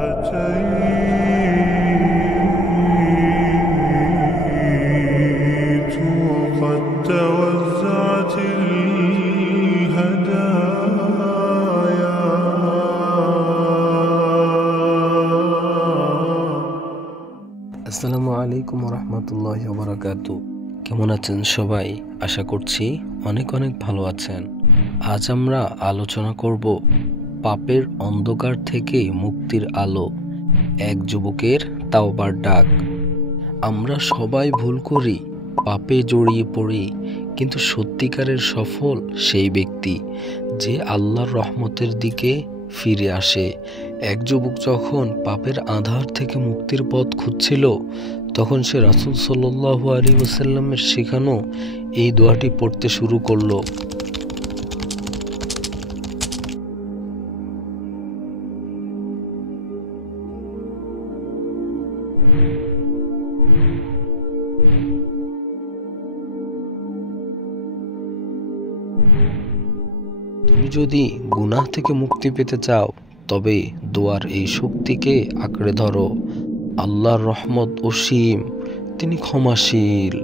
أتيت وقد توزعت الهدايا আসসালামু আলাইকুম রহমতুল্লাহি ওয়া বারাকাতুহু। কেমন আছেন সবাই? আশা করছি অনেক অনেক ভালো আছেন। আজ আমরা আলোচনা করব পাপের অন্ধকার থেকে মুক্তির আলো, এক যুবকের তাওবার ডাক। আমরা সবাই ভুল করি, পাপে জড়িয়ে পড়ি, কিন্তু সত্যিকারের সফল সেই ব্যক্তি যে আল্লাহর রহমতের দিকে ফিরে আসে। এক যুবক যখন পাপের আঁধার থেকে মুক্তির পথ খুঁজছিল, তখন সে রাসূল সাল্লাল্লাহু আলাইহি ওয়াসাল্লামের শেখানো এই দোয়াটি পড়তে শুরু করলো। তুমি যদি গুনাহ থেকে মুক্তি পেতে চাও, তবে দোয়ার এই শক্তিকে আঁকড়ে ধরো। আল্লাহর রহমত অসীম, তিনি ক্ষমাশীল।